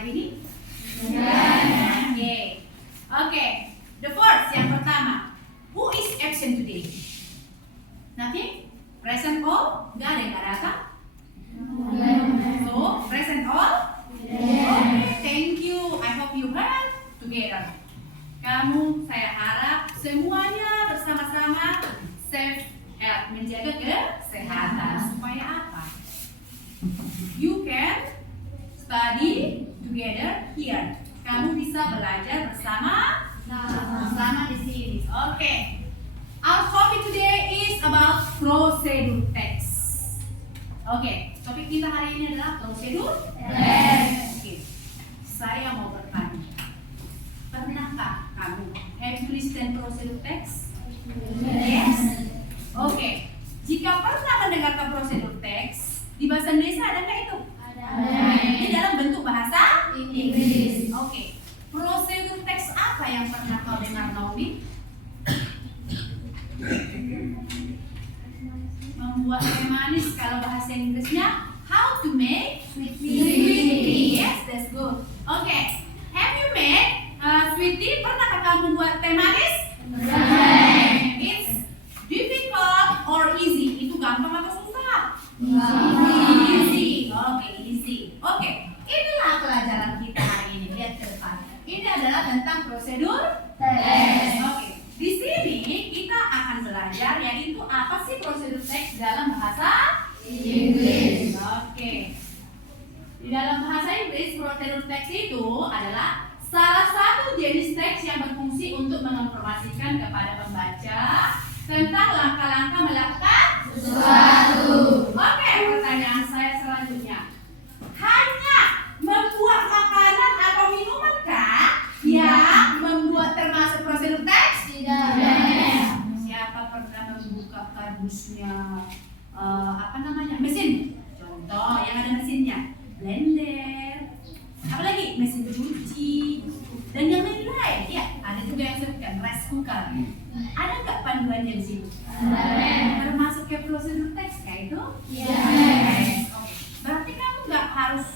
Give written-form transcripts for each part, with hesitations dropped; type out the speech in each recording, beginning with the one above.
hari ini? Oke. The first, yang pertama. Who is absent today? Nothing? Present all? Nggak ada yang nggak datang? So, present all? Okay, thank you. I hope you heard together. Kamu, saya harap semuanya bersama-sama safe health, menjaga kesehatan. Supaya apa? You can study together here. Kamu bisa belajar bersama di sini. Okay. Our topic today is about procedure text. Okay. Topik kita hari ini adalah prosedur text. Okay. Saya mau bertanya. Pernahkah kamu have you listened prosedur text? Yes. Okay. Jika pernah mendengarkan prosedur text di bahasa Indonesia ada nggak itu? Ada. Ini dalam bentuk bahasa Inggris. Okay. Prosedur teks apa yang pernah kau dengar, Naomi? Membuat teh manis, kalau bahasa Inggrisnya how to make sweet tea. Yes, that's good. Okay. Have you made sweet tea? Pernahkah kamu buat teh manis? It's difficult or easy? Itu gampang atau susah? Easy. Okay, easy. Okay. Inilah pelajaran kita hari ini. Lihat ke depan. Ini adalah tentang prosedur teks. Oke. Di sini kita akan belajar yaitu apa sih prosedur teks dalam bahasa Inggris. Oke. Di dalam bahasa Inggris prosedur teks itu adalah salah satu jenis teks yang berfungsi untuk menginformasikan kepada pembaca tentang langkah-langkah melakukan sesuatu. Oke, pertanyaan saya selanjutnya. Hanya membuat makanan atau minuman kah yang membuat termasuk prosedur teks? Tidak. Siapa pernah membuka kardusnya mesin? Contoh yang ada mesinnya, blender, apalagi mesin cuci dan yang lain-lain. Ya, ada juga yang sebutkan rice cooker. Ada nggak panduannya di sini? Termasuk ke prosedur teks kayak itu? Yes. Oke. Berarti kamu nggak harus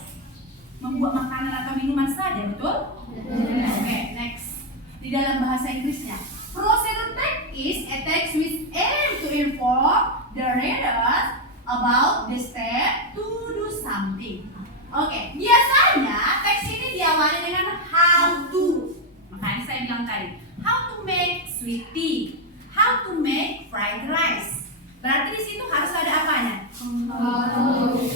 membuat makanan atau minuman saja, betul? Oke, next. Di dalam bahasa Inggrisnya, procedure text is a text which aim to inform the readers about the step to do something. Oke, biasanya teks ini diawali dengan how to. Makanya saya bilang tadi, how to make sweet tea, how to make fried rice. Berarti di situ harus ada apanya?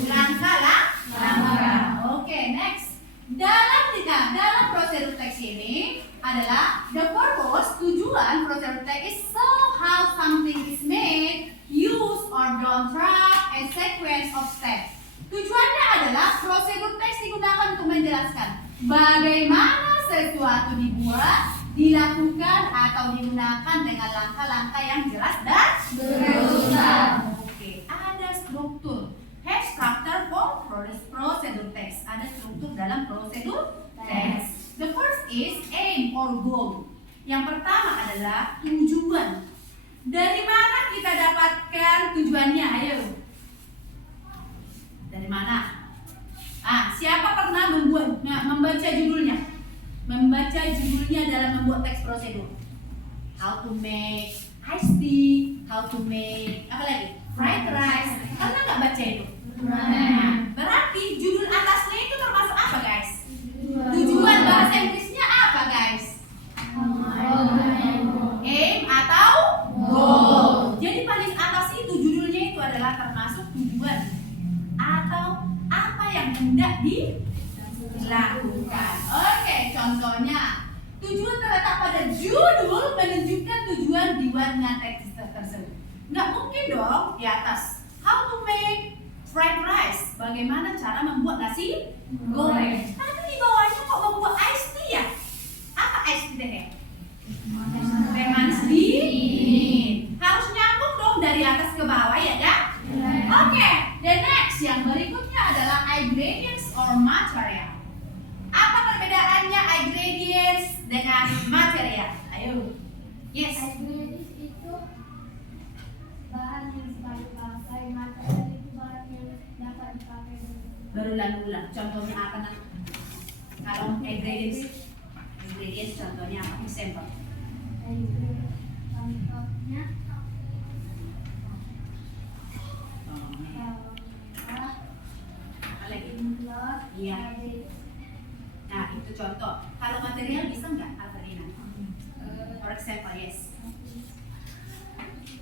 Langkah. Oke, next. Dalam prosedur teks ini adalah the purpose, tujuan prosedur teks is so how something is made, use or done through a sequence of steps. Tujuannya adalah prosedur teks digunakan untuk menjelaskan bagaimana sesuatu dibuat, dilakukan atau digunakan dengan langkah-langkah yang jelas dan berurutan. Oke, ada struktur. Have structure for prosedur text. Ada struktur dalam prosedur text. The first is aim or goal. Yang pertama adalah tujuan. Dari mana kita dapatkan tujuannya? Ayo. Dari mana? Siapa pernah membaca judulnya? Membaca judulnya dalam membuat teks prosedur. How to make iced tea, how to make apa lagi? Fried rice. Pernah nggak baca itu? Berarti judul atasnya itu termasuk apa, guys? Tujuan bahasa Inggrisnya apa, guys? Aim atau goal. Jadi paling atas itu judulnya itu adalah termasuk tujuan atau apa yang hendak dilakukan. Oke, contohnya tujuan terletak pada judul menunjukkan tujuan dibuatnya teks tersebut. Nggak mungkin dong di atas how to make fried rice, bagaimana cara membuat nasi goreng. Tapi di bawahnya kok membuat iced tea ya? Apa iced tea? Teh manis dingin. Harus nyambung dong dari atas ke bawah ya kan? Oke, the next yang berikutnya adalah ingredients or material. Apa perbedaannya ingredients dengan material? Ayo. Yes. Ingredients itu bahan yang dipakai, material itu bahan yang dapat dipakai. Berulang-ulang. Contohnya apa nanti? Kalau ingredients contohnya apa? Example. Contohnya Apa lagi? telur, Iya. cabai, Nah, itu contoh. Kalau material bisa nggak, Alfarina? For example, yes.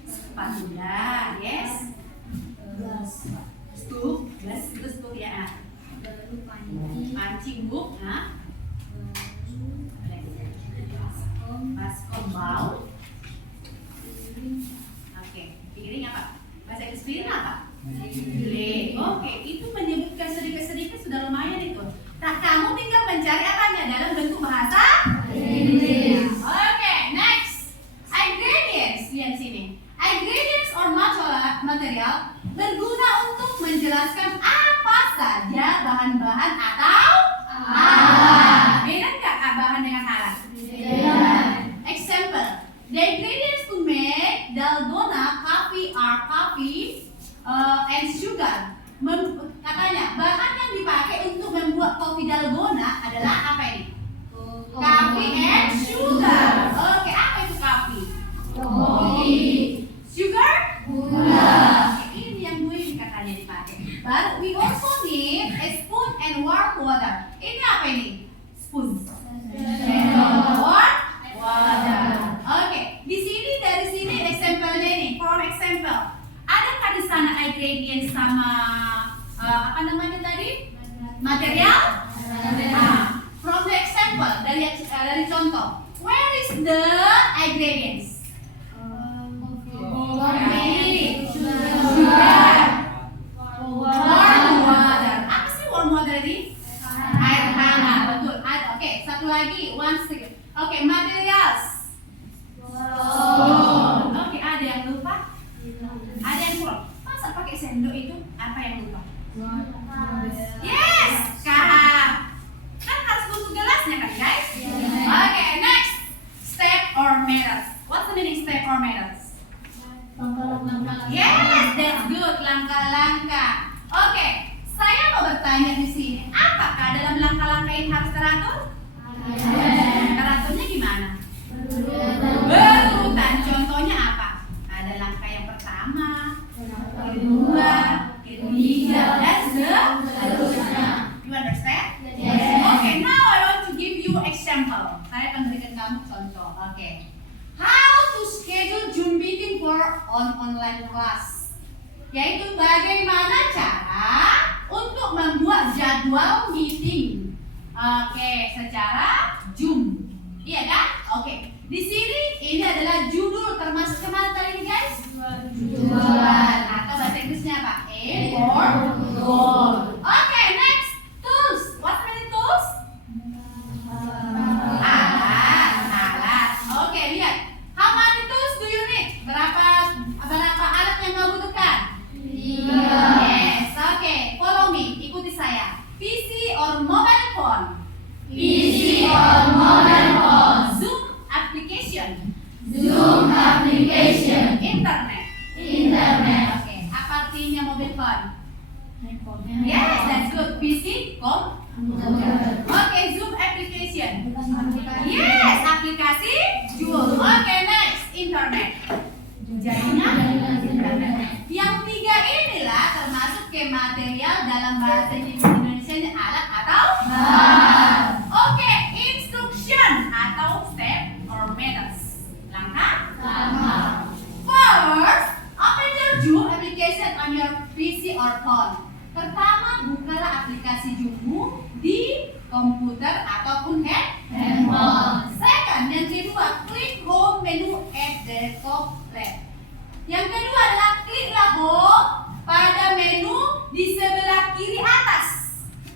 Spatula, yes. gas, Stove, gas itu stove ya. Nah, baru panci, panci buk, nah, baskom, bowl. Oke, piring apa? Bahasa Inggris piring apa? Piring. Oke, itu menyebutkan sedikit-sedikit sudah lumayan itu. Nah, kamu tinggal mencari apanya dalam bentuk bahasa Inggris. Oke, next. Ingredients, lihat sini. Ingredients or material berguna untuk menjelaskan apa saja bahan-bahan atau alat. Beda nggak bahan dengan alat? Example, the ingredients to make dalgona coffee are coffee and sugar. Katanya bahan yang dipakai untuk membuat kopi dalgona adalah apa ini? Coffee and sugar. Oke, apa itu coffee? kopi, Sugar? gula, Oke, ini yang gue katanya dipakai. Baru we also need a spoon and warm water. Ini apa ini? Spoon. Warm water. Oke, di sini dari sini example-nya ini. For example, adakah di sana ingredients sama apa namanya tadi? Material? From the example dari contoh, where is the ingredients? kopi, Sugar. Warm water. Apa sih warm water ini? Air hangat. Betul. Oke, satu lagi. One second. Oke, materials. Oke, ada yang lupa? Ada yang kurang? Masa pakai sendok itu apa yang lupa? Yes, Kak. Kan harus butuh gelasnya kan, guys? Oke, next. Step or methods. What's the meaning step or methods? Yes, that's good. Langkah-langkah. Oke, saya mau bertanya di sini. Apakah dalam langkah-langkah ini harus teratur? Teraturnya gimana? Berurutan. Contohnya apa? Ada langkah yang pertama, kedua, ketiga, dan seterusnya. You understand? Okay, now I want to give you example. Saya akan berikan kamu contoh. Oke. How to schedule Zoom meeting for online class. Yaitu bagaimana cara untuk membuat jadwal meeting. Oke, secara Zoom. Iya kan? Oke. Di sini ini adalah judul termasuk kemana tadi guys? Jualan. Atau bahasa Inggrisnya apa? Aim or goal. Oke, next. Tools. What's the tools? Alat. Oke, lihat. How many tools do you need? Berapa alat yang kamu butuhkan? 3. Yes. Oke, follow me. Ikuti saya. PC or mobile phone? PC or mobile phone. Zoom application. Zoom application. Internet. Oke, apa artinya mobile phone? Yes, that's good. PC, Oke, Zoom application. Yes, aplikasi Zoom. Oke, next, internet. Jaringan internet. Yang 3 inilah termasuk ke material dalam bahasa Indonesia alat atau bahan. Oke, instruction atau step or methods. Langkah. First, open your Zoom application on your PC or phone. Pertama, bukalah aplikasi Zoom-mu di komputer ataupun handphone. Second, yang kedua, klik home menu at the top left. Yang kedua adalah kliklah home pada menu di sebelah kiri atas.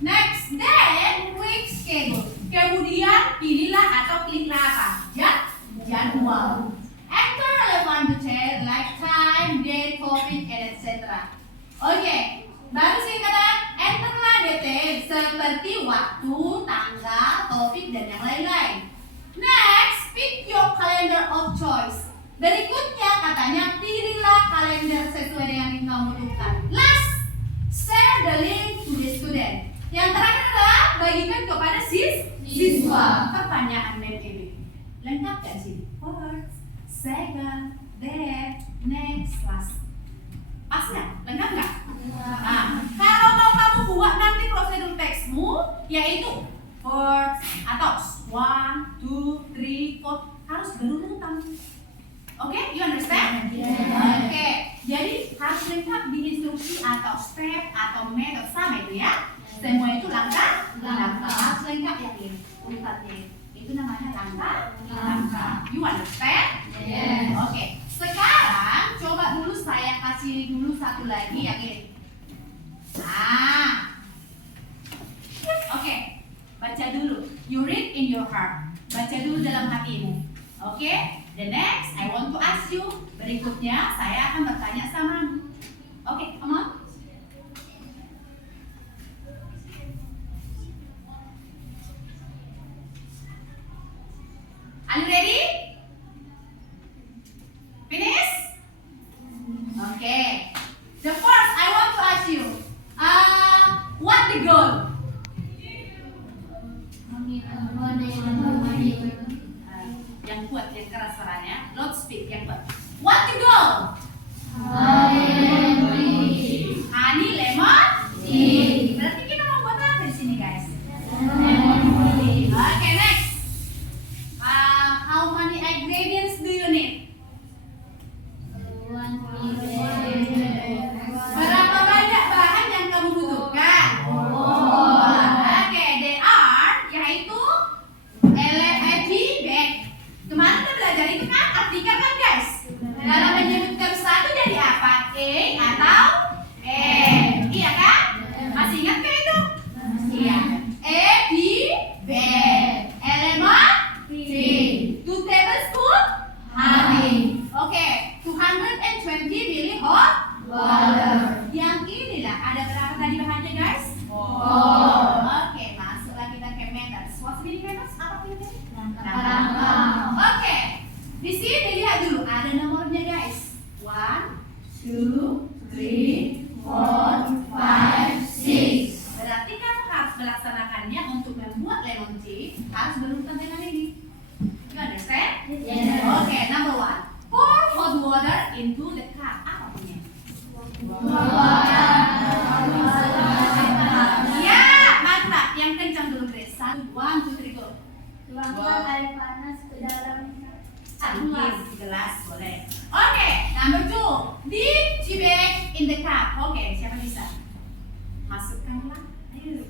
Next, then klik schedule. Kemudian pilihlah atau kliklah apa? Jadwal. Enter relevant detail like time, date, topic, and etc. Oke, baru sih kata enterlah detail seperti waktu, tanggal, topik, dan yang lain-lain. Next, pick your calendar of choice. Berikutnya katanya pilihlah kalender sesuai dengan yang kamu butuhkan. Last, share the link to the student. Yang terakhir adalah bagikan kepada Siswa. Pertanyaan MTB. Lengkap gak sih? First, second, that, next, last. Pas nggak? Lengkap nggak? Nah, kalau mau kamu buat nanti prosedur teksmu, yaitu first atau 1, 2, 3, 4 harus berurutan. Oke, you understand? Oke, jadi harus lengkap di instruksi atau step atau metode sama itu ya. Semua itu langkah harus lengkap ya ini urutannya. Itu namanya langkah. You understand? Yes. Oke, sekarang coba dulu saya kasih dulu satu lagi ya gini. Oke, baca dulu. You read in your heart. Baca dulu dalam hatimu. Oke, the next I want to ask you. Berikutnya saya akan bertanya sama. Oke, come on. Are you ready? Finish? Okay. The first I want to ask you, what the goal? Yang kuat, yang keras suaranya. Loud speak, yang kuat. What the goal? Honey, lemon, tea. Berarti kita mau buat apa di sini, guys? Okay, next. How many ingredients do you need? Berapa banyak bahan yang kamu butuhkan? Oke, they are, yaitu LFG bag. Kemarin udah belajar itu kan, artikel kan guys? Dalam menyebutkan satu jadi apa? A atau E? Iya kan? Masih ingat kan itu? Iya. A, B, B. Lemon, tea. 2 tablespoon honey. Oke, 220 ml hot water. Yang inilah ada berapa tadi bahannya guys? Oke, masuklah kita ke meters. What's meaning meters? Apa itu? Langkah. Oke, di sini lihat dulu ada nomornya guys. 1, 2, 3, 4, 5, 6. Berarti kamu harus melaksanakannya untuk membuat lemon tea harus berurutan dengan ini. You understand? Yes. Oke, number 1. Pour hot water into the cup. Apa punya? Ya, mantap. Yang kencang dulu Grace. 1, 2, 3, go. Tuangkan air panas ke dalam Gelas boleh. Oke, number 2. Dip tea bag in the cup. Oke, siapa bisa? Masukkanlah. Ayo.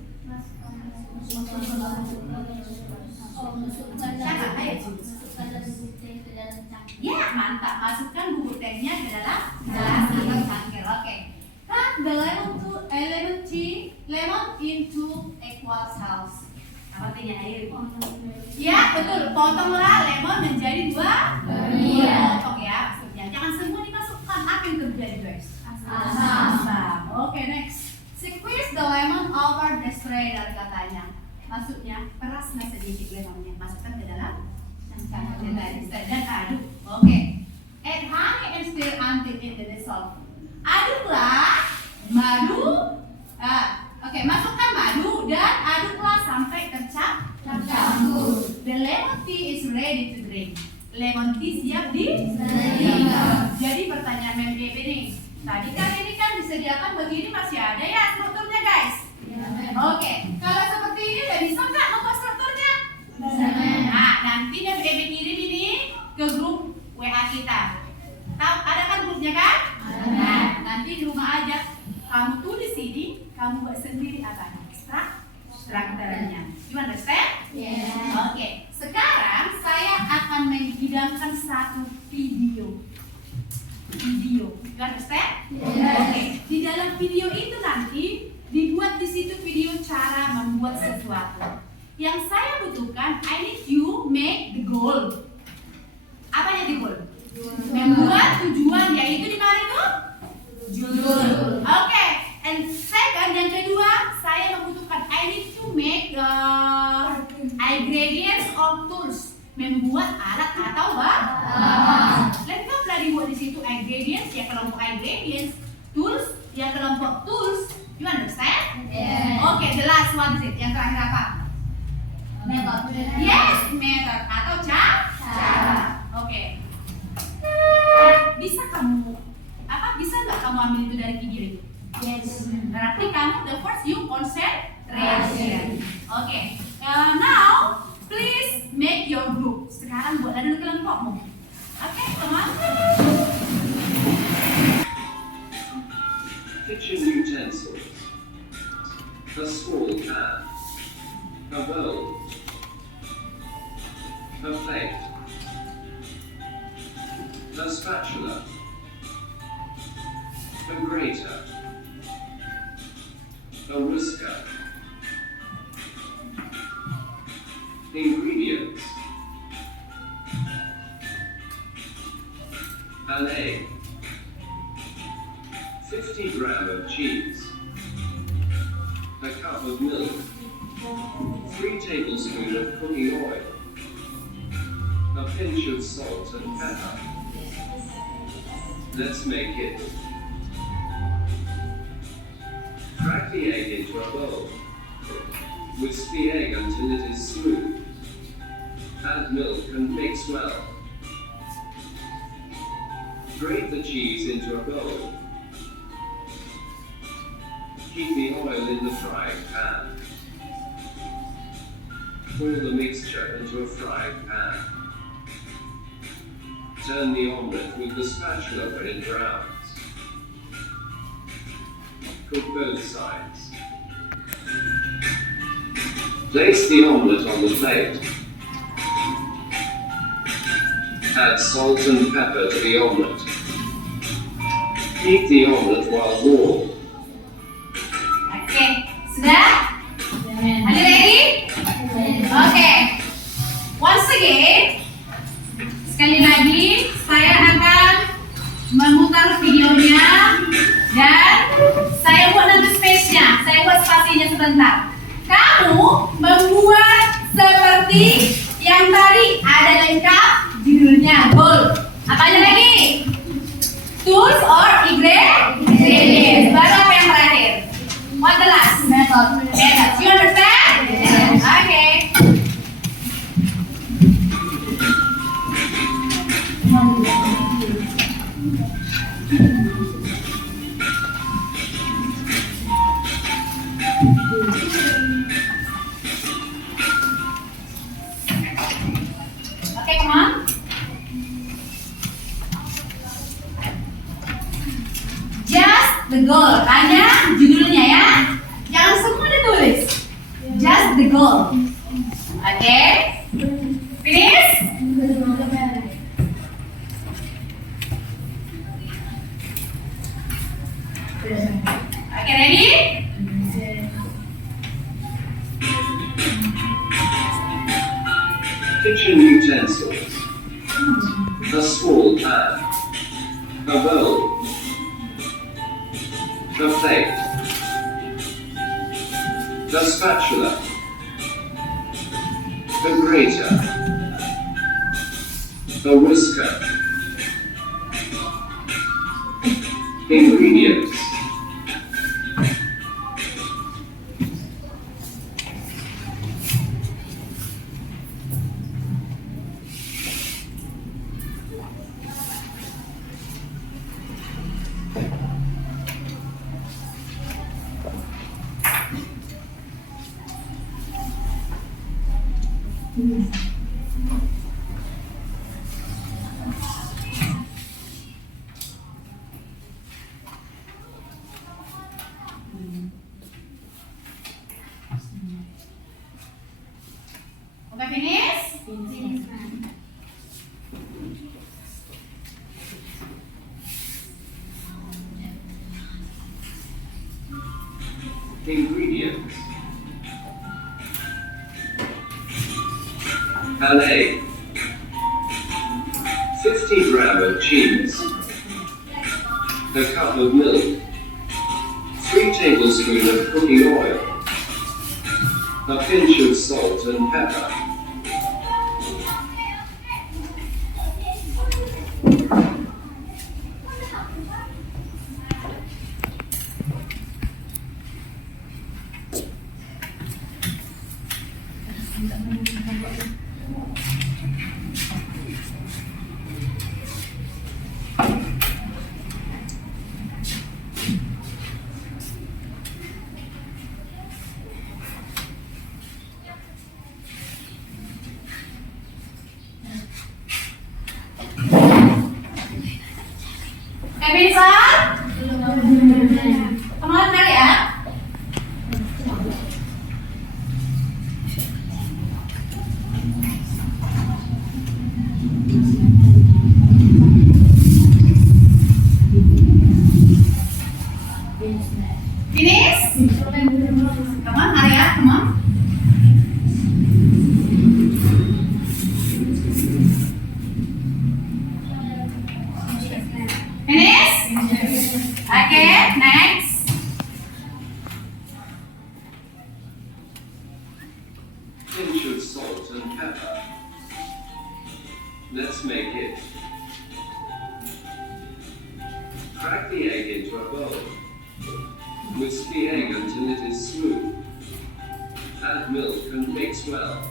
Ya, mantap. Masukkan bubuk tehnya ke dalam gelas atau cangkir. Oke. Cut the lemon into equal halves. Apa artinya air? Ya, betul. Potonglah lemon menjadi 2 potong ya maksudnya. Jangan semua dimasukkan. Apa yang terjadi, guys? Asam. Oke, next. Squeeze the lemon over the strainer katanya. Maksudnya peraslah sedikit lemonnya. Masukkan ke dalam cangkir dan aduk. Oke. Add honey and stir until it dissolve. Aduklah madu. Oke, masukkan madu dan aduklah sampai tercampur. The lemon tea is ready to drink. Lemon tea siap diminum. Jadi pertanyaan MDB nih. Tadi kan ini kan disediakan begini masih ada ya strukturnya guys. Oke, kalau seperti ini udah bisa nggak membuat strukturnya? Nah, nanti MDB kirim ini ke grup WA kita. Tahu ada kan grupnya kan? Nah, nanti di rumah aja kamu tulis ini, kamu buat sendiri apa? Strukturnya. You understand? Yes. Oke, sekarang saya akan menghidangkan satu video. You understand? Yes. Oke, di dalam video itu nanti dibuat di situ video cara membuat sesuatu. Yang saya butuhkan, I need you make the goal. Apa yang the goal? Membuat tujuan, yaitu di mana itu? Judul. Oke, and second yang kedua, saya membutuhkan I need to make ingredients or tools. Membuat alat atau bahan. Lengkaplah dibuat di situ ingredients, ya kelompok ingredients, tools, ya kelompok tools. You understand? Yes. Oke, the last one is it. Yang terakhir apa? Yes, method atau cara. Oke. Bisa nggak kamu ambil itu dari video itu? Berarti kamu the first you concentration. Oke. Now please make your group. Sekarang buatlah dulu kelompokmu. Oke, teman. Kitchen utensils. A small pan. A bowl. A plate. A spatula. A grater. A whisker. Ingredients. An egg. 50 grams of cheese. A cup of milk. 3 tablespoons of cooking oil. A pinch of salt and pepper. Let's make it. Crack the egg into a bowl. Whisk the egg until it is smooth. Add milk and mix well. Grate the cheese into a bowl. Heat the oil in the frying pan. Pour the mixture into a frying pan. Turn the omelette with the spatula when it browns. Cook both sides. Place the omelette on the plate. Add salt and pepper to the omelette. Heat the omelette while warm. Oke, sudah? Are you ready? Oke. Once again, sekali lagi saya akan memutar videonya dan saya buat nanti space-nya, saya buat spasinya sebentar. Kamu membuat seperti yang tadi, ada lengkap judulnya goal. Apanya lagi? Tools or ingredients. Baru apa yang terakhir? What the last? Method. You understand? Yes. Okay. Okay, come on. Just the goal. Tanya judulnya ya. Jangan semua ditulis. Just the goal. Okay. Finish? Okay, ready? Kitchen utensils. A small pan. A bowl. A plate. A spatula. A grater. A whisker. Ingredients. Udah finish? Ingredients. An egg. 50 grams of cheese. A cup of milk. 3 tablespoons of cooking oil. A pinch of salt and pepper. Finish all? Come on, hurry up. Finish? Come on, hurry up, come on. Finish? Okay, next. Pinch of salt and pepper. Let's make it. Crack the egg into a bowl. Whisk the egg until it is smooth. Add milk and mix well.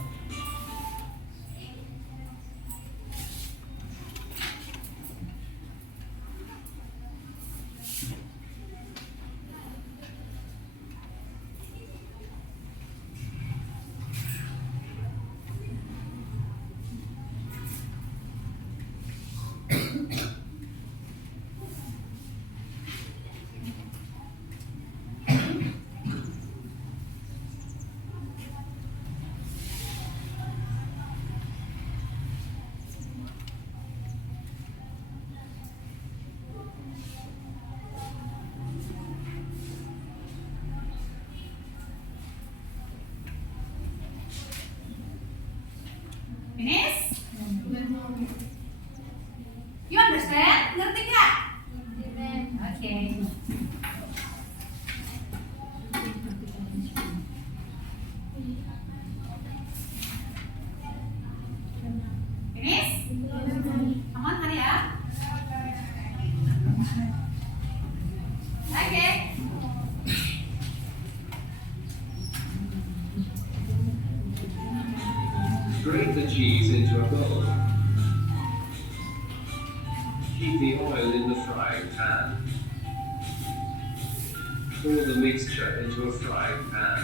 Finish? You understand? Ngerti nggak? Oke. Finish? Come on, hurry up. Okay. Grate the cheese into a bowl. Heat the oil in the frying pan. Pour the mixture into a frying pan.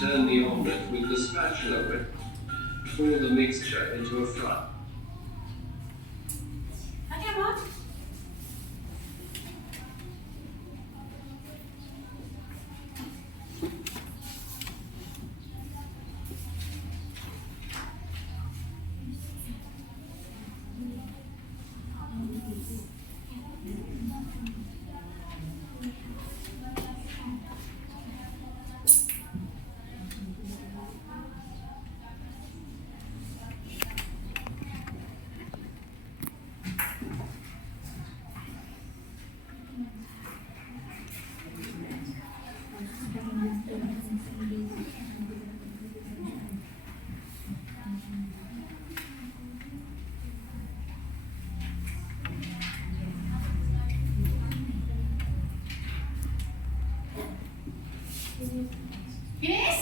Turn the omelette with the spatula whip. Pour the mixture into a fry. Okay, Mom. Finish?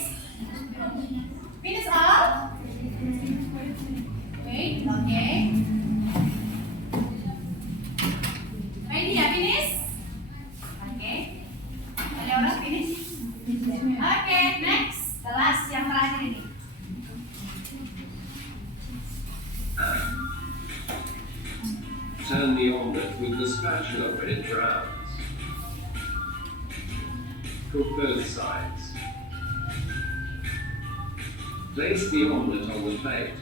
Finish all? Wait, okay. Ready, finish? Okay. Ada orang finish? Okay, next. Kelas yang terakhir ini. Turn the omelette with the spatula when it browns. Cook both sides. Place the omelette on the plate.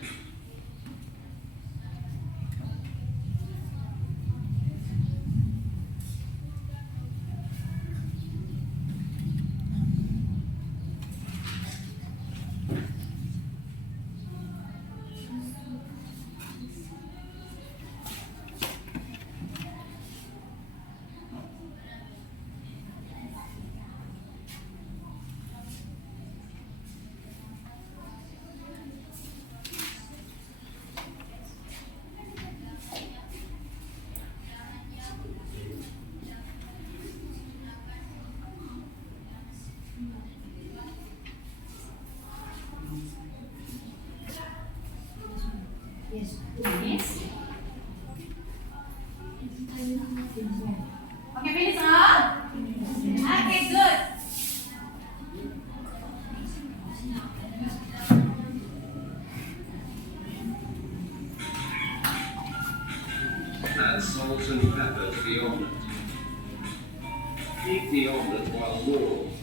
Finish. Okay, finish all? Okay, good. Add salt and pepper to the omelette. Heat the omelette while warm.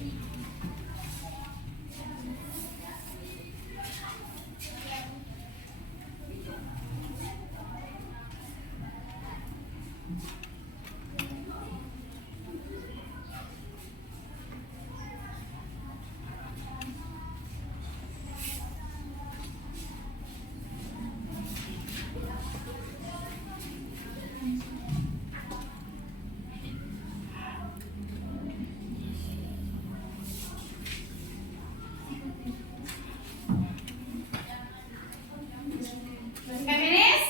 Okay, finish?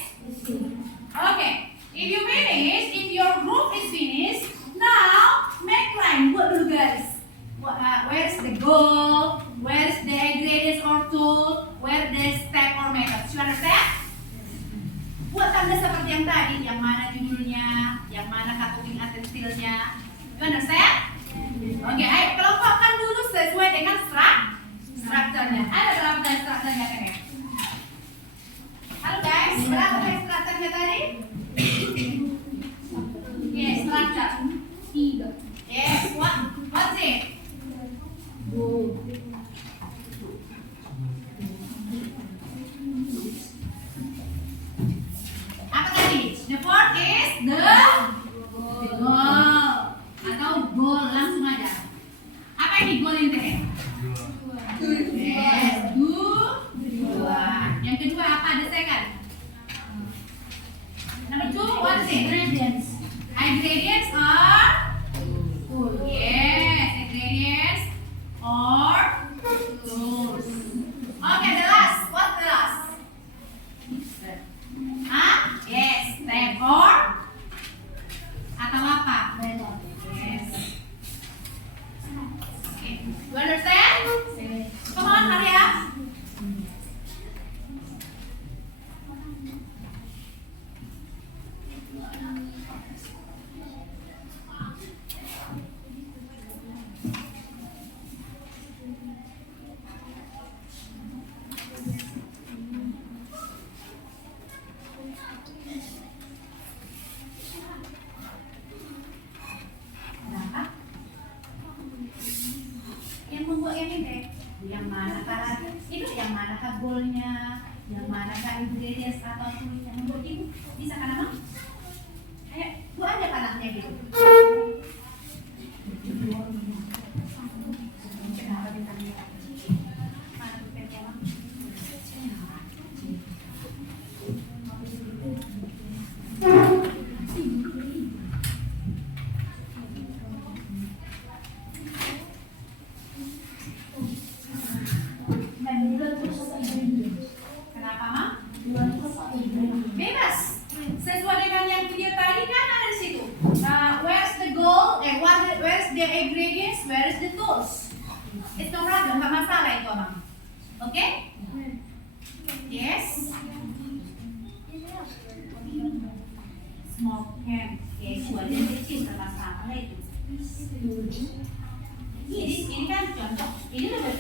Okay. If you finish, if your group is finished, now make line. Buat dulu guys. Where's the goal? Where's the ingredients or tool? Where the step or method? You understand? Buat tanda seperti yang tadi, yang mana judulnya, yang mana cutting utensilnya. You understand? Oke, ayo kelompokkan dulu sesuai dengan strukturnya. Ada berapa strukturnya kan ya? Halo guys, berapa strukturnya tadi? Yes, structure. 3. Yes, what's it? Apa tadi? The fourth is the goal atau goal, langsung aja. Apa ini goal ini teh? Yes, tujuan. Yang kedua apa? The second. Number 2, what is it? Ingredients. Ingredients are yes, ingredients or tools. Okay, the last. What's the last? Yes, step or atau apa? Yes. Okay. You understand? Come on, hurry up. Yang membuat yang ini yang manakah itu, yang manakah goalnya, yang manakah ingredients atau tools yang membuat ibu bisa kan emang? Ayo, bu ada panahnya gitu. Kenapa, Mam? Bebas. Sesuai dengan yang video tadi kan ada di situ. Where's the goal? Where's the ingredients? Where's the tools? It's no problem, nggak masalah itu, Mam. Oke? Yes. Small can. Yes, wadah kecil sama-sama itu. Ini kan contoh. Ini lebih,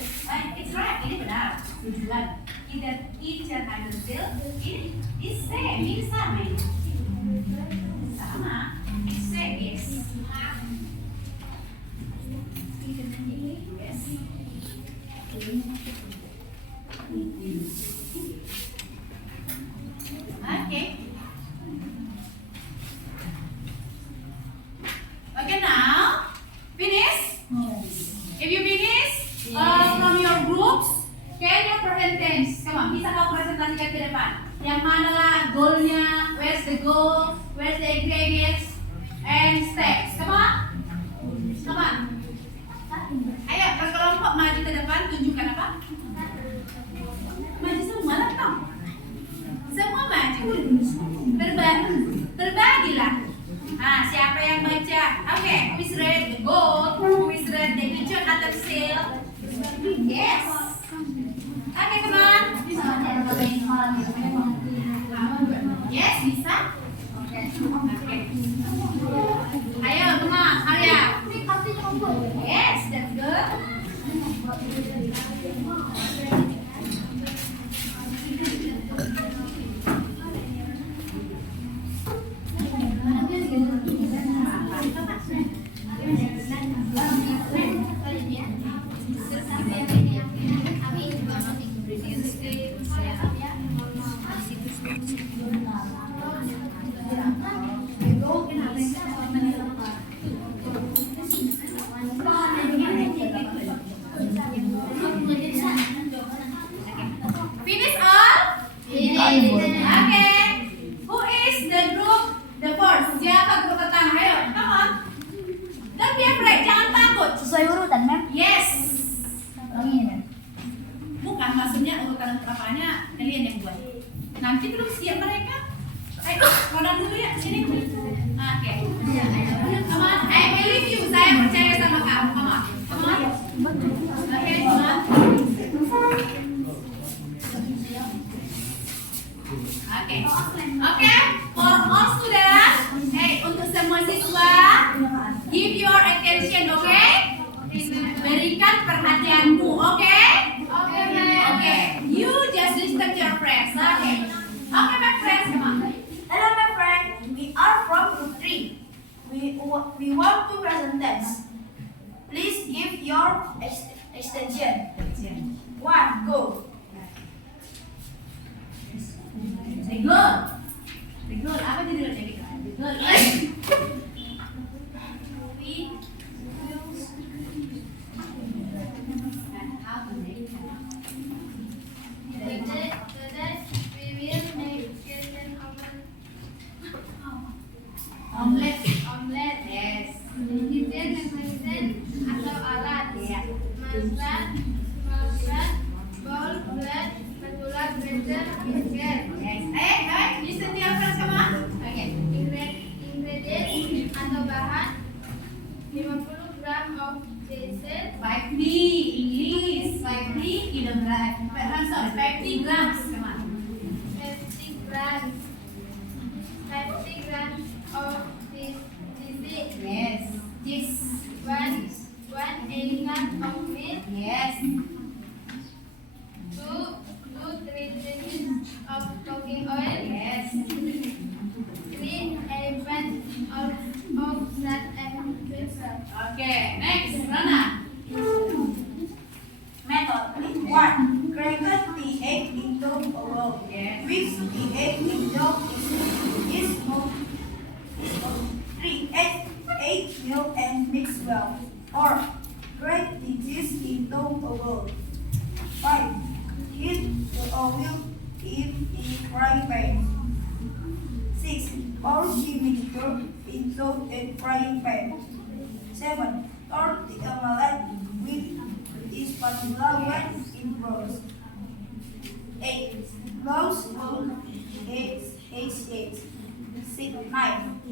it's right. Ini benar. Tujuan. Either teacher utensil. Ini same. Ini sama ini. Sama. It's same. Yes. Yes. Okay. Okay, now finish. If you finish from your groups, can you present tense? Come on, bisa kau presentasikan ke depan. Yang mana lah goalnya? Where's the goal? Where's the ingredients and steps? Come on, come on. Ayo berkelompok maju ke depan. Tunjukkan apa? Maju semua lah kau. Semua maju. Berbagilah. Siapa yang baca? Okay, who is read the goal? Who is read the kitchen utensil? Yes. Okay, come on. Finish all? Okay. Who is the group the first? Siapa grup pertama? Ayo, come on. Don't be afraid, jangan takut. Sesuai urutan, Mem. Yes. Ini. Bukan maksudnya urutan apanya kalian yang buat. Nanti belum siap mereka. Ayo, Ronan dulu ya, sini. Oke. Come on, I believe you. Saya percaya sama kamu. Come on. Come on. Oke, come on. Oke. Oke, for all students, untuk semua siswa, give your attention, oke? Berikan perhatianmu, oke? Oke. You just listen to your friends, oke? Oke, my friends, come on. Hello, my friend. We are from Group 3. We want to present tense. Please give your extension. 1, go. Betul. Betul. Apa judulnya kita? Betul. Omelet. Yes. Atau alat. Iya. Masak, bowl, berat, spatula, blender, burger. Yes. Listen to your friends, come on. Okay. Ingredients atau bahan 50 gram of diesel, 50 English. 50 kilogram. I'm sorry. 50 grams. Come on. 50 grams of diesel, Yes. Cheese. 1 cup of milk, Yes. 3 tablespoons of cooking oil, Yes. 3 elephants of salt and pepper. Okay. Next, Rana. Method 1. Crack the egg into a bowl. Yes. Whisk the egg into this bowl. 3. Add milk and mix well. 4. Grate the cheese into a bowl. 5. Heat the oil in the frying pan. 6. Pour the mixture into the frying pan. 7. Pour the omelette with the spatula when it rolls. 8. Close all eggs. 9.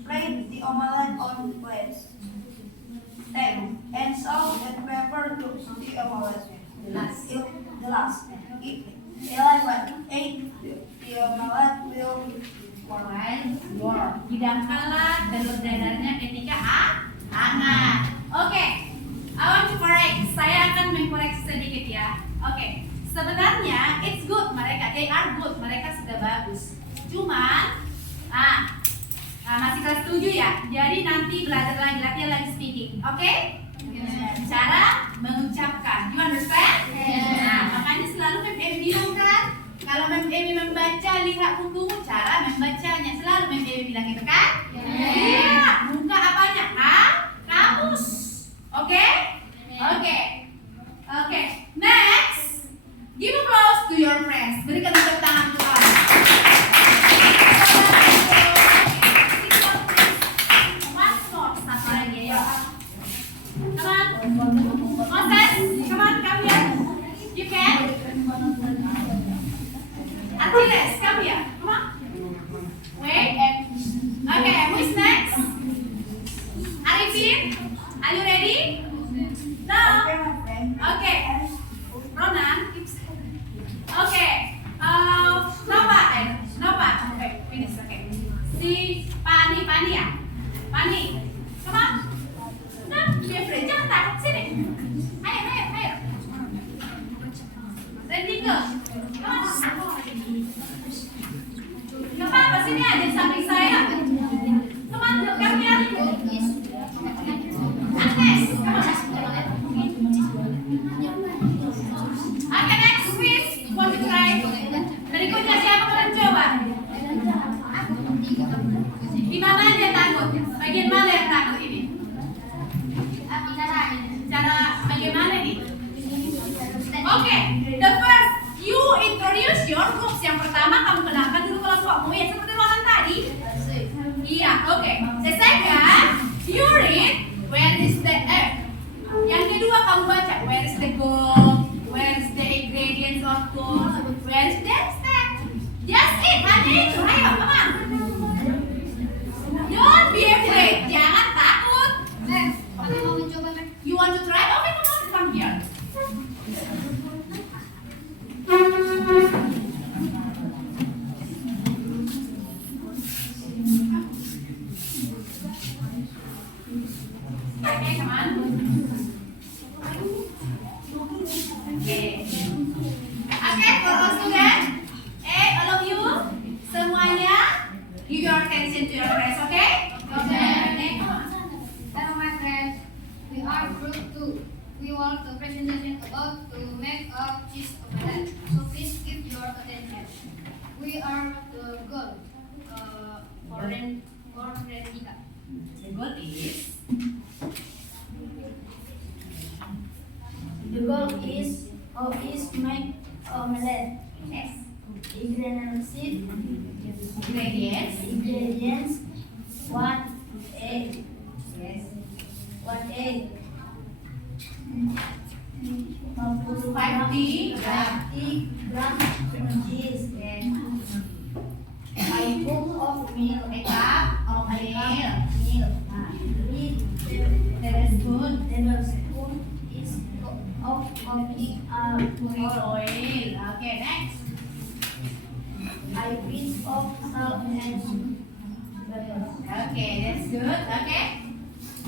Place the omelette on the plate. 10. And salt and pepper to the omelette. The last. 11. 8. The omelette will Warm. Hidangkanlah telur dadarnya ketika hangat. Oke. I want to correct. Saya akan mengkoreksi sedikit ya. Oke. Sebenarnya it's good mereka. They are good. Mereka sudah bagus. Cuman masih kelas 7 ya. Jadi nanti belajar lagi, latihan lagi speaking. Oke? Cara mengucapkan. You understand? Nah, makanya selalu Mem Emi bilang kan, kalau Mem Emi membaca, lihat buku, cara membacanya. Selalu Mem Emi bilang gitu kan? Iya. Buka apanya? Kamus. Oke? Oke. Next. Give applause to your friends. Berikan tepuk tangan untuk kamu. Once more. Satu lagi ya. Come on. Moses, come on, come here. You can. Achilles, come here. Come on. Wait. Okay, who is next? Arifin, are you ready? No. Okay. Ronan. Okay. Nova. Okay, finish. Okay. Si Pani ya. Pani. Come on. Nah, be afraid. Jangan takut sini. Ayo. Twinkle. Gak apa-apa, sini aja di samping saya. Teman, kami Agnes, come on. Okay, next quiz. Want to try? Berikutnya siapa mau mencoba? Di mana dia takut? Bagian mana yang takut ini? Cara bagaimana nih? Oke, the first you introduce your groups. Yang pertama kamu kenalkan dulu kelompokmu ya seperti ruangan tadi. Iya, oke. The second, you read where is the F. Yang kedua kamu baca where is the goal, where is the ingredients of gold, where is the step. Just it, hanya itu. Ayo, come on. Don't be afraid. Jangan takut. You want to try? Okay, come here. Okay, come on. Okay, for all students, all of you, semuanya, give your attention to your class, okay? Okay, come on. Hello my friends, we are group 2. We want the presentation about to make a cheese omelette. So please give your attention. We are the goal for Rendika. The goal is The goal is make omelette. yes. Ingredients Ingredients. 1 egg. Yes. 1 egg. 50 gram. 50 gram cheese. Yes. A cup of milk. A cup of milk. Milk. Ah. 3 Tablespoon. tablespoon is of cooking Cooking oil. oil. Okay, next. A pinch of salt and pepper. Okay, that's good. Okay.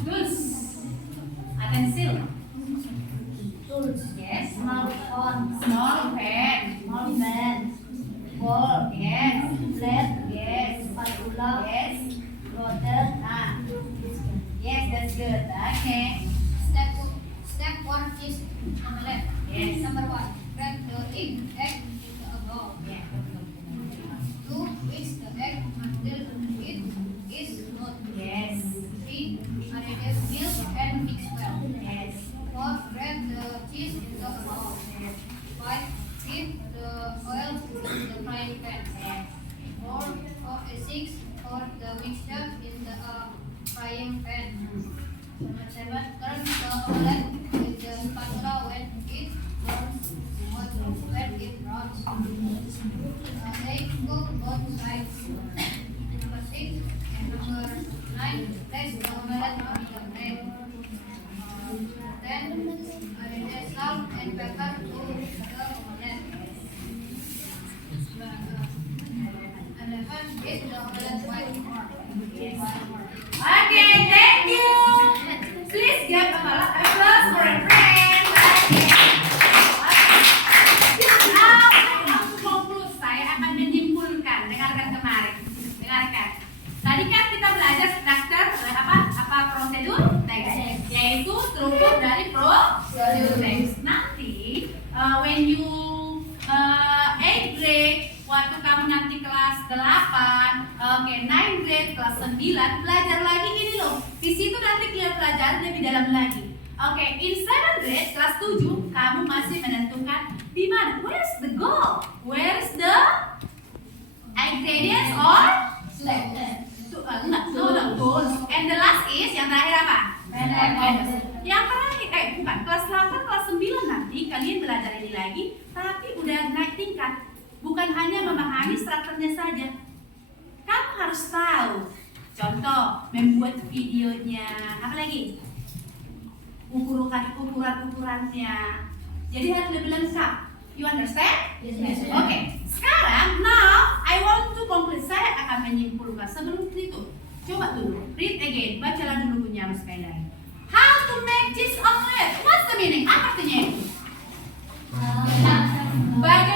Tools. Utensil. Tools. Yes. Small pan. Small pan. Small pan. Bowl. Yes. Plate. Yes. Spatula. Yes. Water. Ah. Yes, that's good. Okay. Step 1 cheese omelette. Yes. Number 1, crack the egg into a bowl. Yeah. 2, mix the egg until it is smooth. Yes. 3, add milk and mix well. Yes. 4, grab the cheese into a bowl. 5, heat the oil in the frying pan. Yes. 6, pour the mixture in the frying pan. 7, turn the omelette with the spatula when it burns. When it browns. 8, cook both sides. Number 6 and number 9, place the omelette on the plate. 10, add salt and pepper to the omelette. 11, get the omelette white more. Okay, thank you. Please give a applause for a friend. Now, untuk conclude, saya akan menyimpulkan. Dengarkan kemarin. Dengarkan. Tadi kan kita belajar struktur apa prosedur teks, yaitu struktur dari prosedur teks. Nanti when you 8 grade, waktu kamu nanti kelas 8, oke 9 grade, kelas 9, belajar lagi ini loh. Di situ nanti kalian pelajaran lebih dalam lagi. Oke, in 7 grade, kelas 7, kamu masih menentukan di mana. Where's the goal? Where's the ingredients or no goals. And the last is yang terakhir apa? Yang terakhir, bukan kelas 8, kelas 9 nanti kalian belajar ini lagi, tapi udah naik tingkat. Bukan hanya memahami strukturnya saja. Kamu harus tahu. Contoh, membuat videonya, apa lagi? Ukuran-ukurannya. Jadi harus lebih lengkap. You understand? Yes. Oke, sekarang now I want to conclude. Saya akan menyimpulkan sebelum itu. Coba dulu, read again, bacalah dulu punya Mas Kainari. How to make cheese omelette? What's the meaning? Apa artinya itu? Bagaimana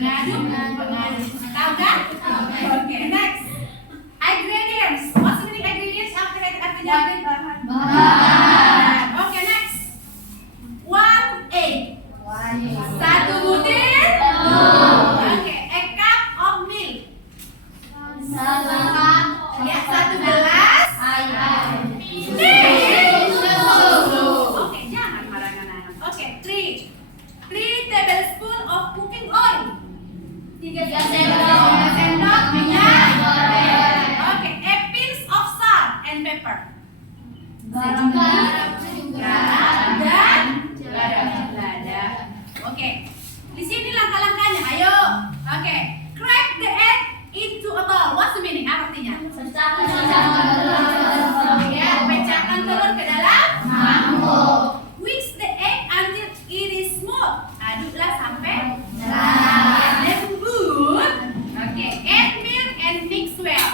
Pengaduk, pengaduk. Tahu kan? Oke, next. Ingredients. What's the meaning ingredients? Artinya bahan. Oke, next. 1 egg. 1 butir. Oke, a cup of milk. Ya, 1 gelas. Oke, jangan marahkan anak. Oke, 3 tablespoon of cooking oil. 3 sendok minyak. Oke, a pinch of salt and pepper. Garam dan lada. Oke, di sini langkah-langkahnya. Ayo. Oke, crack the egg into a bowl. What's the meaning? Apa artinya? Ya, pecahkan telur ke dalam mangkuk. Whisk the egg until it is smooth. Aduklah sampai lembut. Oke, add milk and mix well.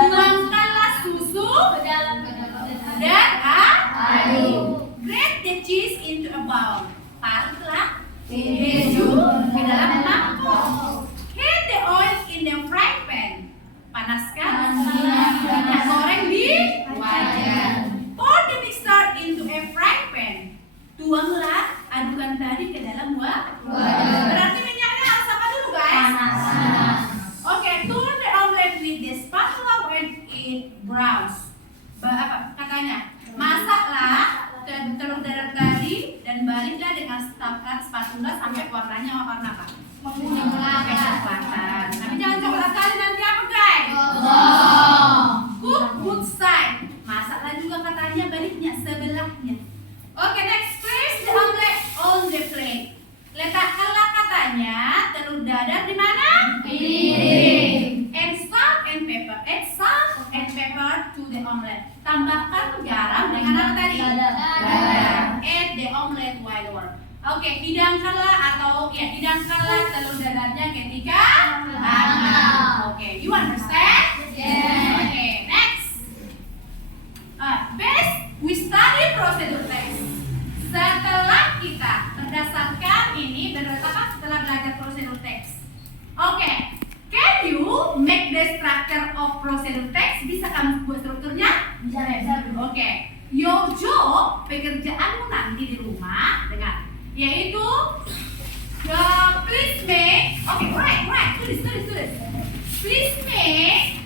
Tuangkanlah susu dan aduk. Grate the cheese into a bowl. Parutlah keju ke dalam mangkuk. Heat the oil in the frying pan. Panaskan minyak goreng di wajan. Pour the mixture into a frying pan. Tuanglah adukan tadi ke dalam wajan. Berarti minyaknya harus apa dulu, guys? Oke, turn the omelet with the spatula when it browns. Apa katanya? Masaklah telur dadar tadi dan baliklah dengan spatula sampai warnanya warna apa? Kecoklatan. Tapi jangan coklat kali, nanti apa, guys? Cook both side. Masaklah juga katanya baliknya sebelahnya. Oke, next, place the omelet on the plate. Letakkanlah katanya telur dadar di mana? Piring. Add salt and pepper. Add salt and pepper to the omelet. Tambahkan garam dengan apa tadi? Garam. Add the omelet while warm. Oke, hidangkanlah telur dadarnya ketika hangat. Oke, you understand? Yes. Oke, next. Best we study procedure text. Setelah kita berdasarkan ini setelah belajar procedure text. Oke, can you make the structure of procedure text? Bisa kamu buat strukturnya? Bisa. Oke, your job, pekerjaanmu nanti di rumah, dengar, yaitu please make. Oke, right. Tulis. Please make.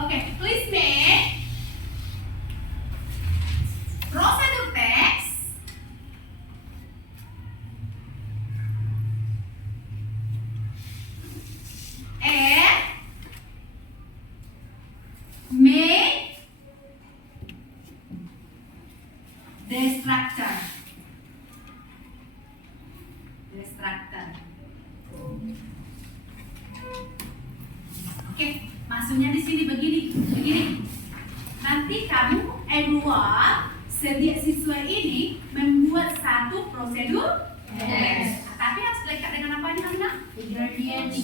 Oke, please make procedure text and make the structure. Oke, maksudnya di sini begini. Nanti kamu everyone siswa ini membuat satu prosedur text. Tapi harus lekat dengan apa ini, Amna? Ingredients.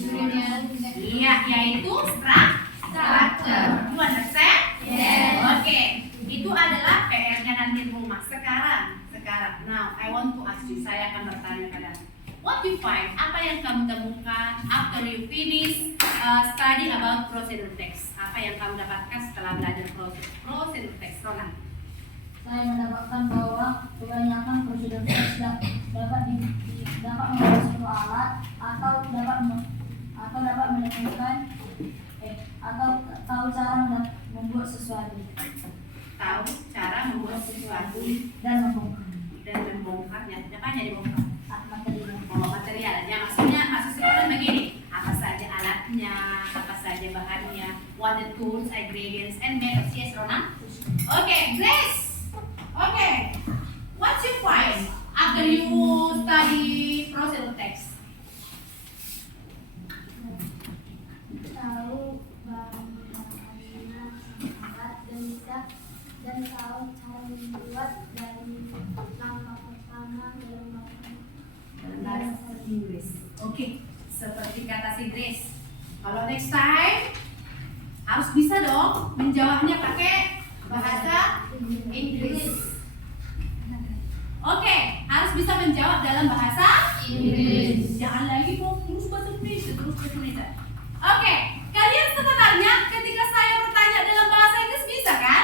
Iya, yaitu structure. You understand? Yes. Oke, itu adalah PR-nya nanti di rumah. Sekarang. Now, I want to ask you. Saya akan bertanya padamu. What you find? Apa yang kamu temukan after you finish study about procedure text? Apa yang kamu dapatkan setelah belajar procedure text, Roland? Saya mendapatkan bahwa kebanyakan prosedur teks dapat membuat suatu alat atau dapat menemukan atau tahu cara membuat sesuatu. Tahu cara membuat sesuatu dan membongkarnya. Apanya dibongkar? Material. Materialnya. Maksudnya begini. Apa saja alatnya, apa saja bahannya, what the tools, ingredients, and methods. Yes, Roland? Okay, Grace. Okay, what you find after you study procedure text? Tahu bahan-bahannya alat dan tahu cara membuat dari langkah pertama Dalam bahasa Inggris. Oke, seperti kata si Grace. Kalau next time harus bisa dong menjawabnya pakai bahasa Inggris. menjawab dalam bahasa Inggris. Jangan lagi mau terus bahasa Indonesia, Oke, kalian sebenarnya ketika saya bertanya dalam bahasa Inggris bisa kan?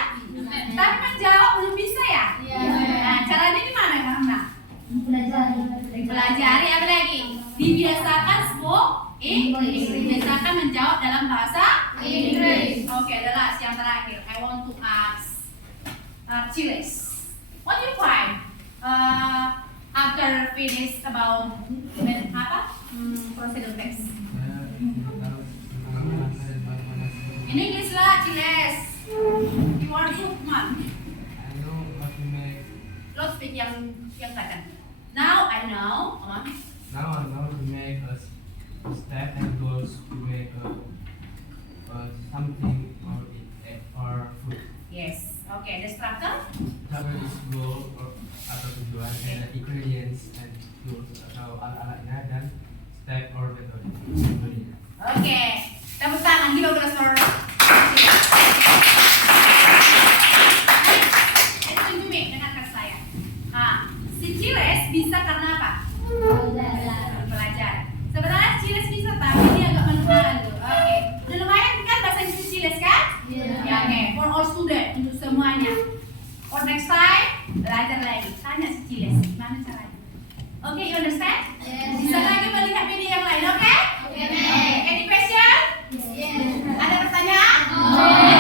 Tapi menjawab belum bisa ya? Iya. Nah, caranya gimana karena? Pelajari apa lagi? Dibiasakan speak English. Dibiasakan menjawab dalam bahasa Inggris. Oke, adalah yang terakhir. I want to ask Chiles. What do you find after finish about procedure text? In English lah, Chiles. You are good man. Lo speak yang katakan. Now I know. Now I know to make a step and goals to make something or food. Yes. Okay, the structure. Cover is goal atau tujuan, and ingredients and tools atau alat-alatnya, dan step or metodenya. Oke, tepuk tangan. Give a applause for. Listen to me, dengarkan saya. Si Chiles bisa karena apa? Belajar. Sebenarnya Chiles bisa, tapi dia agak malu-malu. Oke, udah lumayan kan bahasa Inggris Chiles kan? Ya, oke. For all student, untuk semuanya. For next time, belajar lagi. Tanya si Chiles, gimana caranya? Oke, you understand? Yes. Bisa lagi melihat video yang lain, oke? Okay. Any question? Yes. Ada pertanyaan? No.